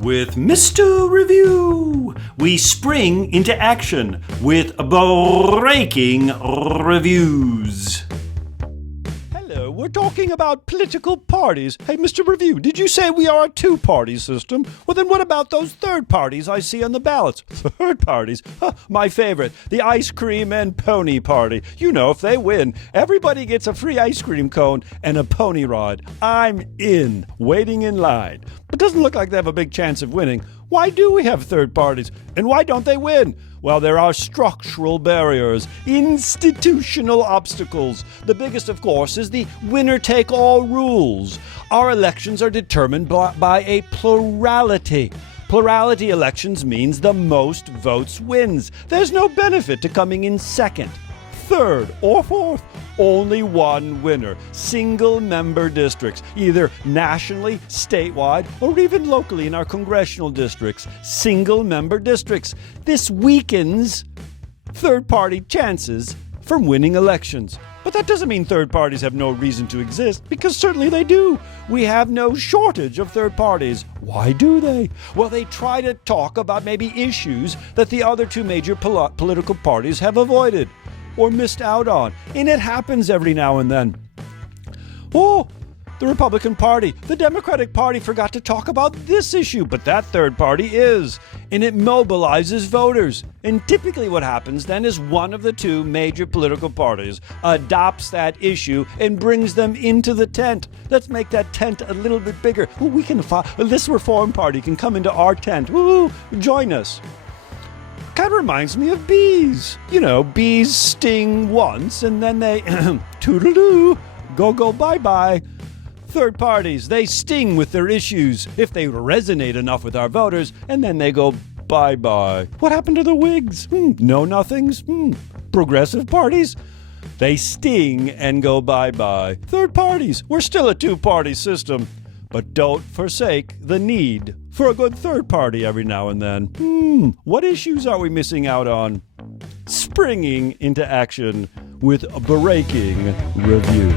With Mr. Review, we spring into action with breaking reviews. Hello, we're talking about political parties. Hey, Mr. Review, did you say we are a two-party system? Well, then what about those third parties I see on the ballots? Third parties? Huh, my favorite, the ice cream and pony party. You know, if they win, everybody gets a free ice cream cone and a pony ride. I'm in, waiting in line. But doesn't look like they have a big chance of winning. Why do we have third parties? And why don't they win? Well, there are structural barriers, institutional obstacles. The biggest, of course, is the winner-take-all rules. Our elections are determined by a plurality. Plurality elections means the most votes wins. There's no benefit to coming in second, third, or fourth. Only one winner. Single-member districts, either nationally, statewide, or even locally in our congressional districts. Single-member districts. This weakens third-party chances from winning elections. But that doesn't mean third parties have no reason to exist, because certainly they do. We have no shortage of third parties. Why do they? Well, they try to talk about maybe issues that the other two major political parties have avoided or missed out on. And it happens every now and then. Oh, the Republican Party, the Democratic Party forgot to talk about this issue, but that third party is. And it mobilizes voters. And typically what happens then is one of the two major political parties adopts that issue and brings them into the tent. Let's make that tent a little bit bigger. Ooh, this Reform Party can come into our tent. Ooh, join us. Kind of reminds me of bees. You know, bees sting once and then they toodaloo, go, bye-bye. Third parties, they sting with their issues if they resonate enough with our voters, and then they go bye-bye. What happened to the Whigs? Know-nothings? Progressive parties? They sting and go bye-bye. Third parties, we're still a two-party system. But don't forsake the need for a good third party every now and then. What issues are we missing out on? Springing into action with a breaking review.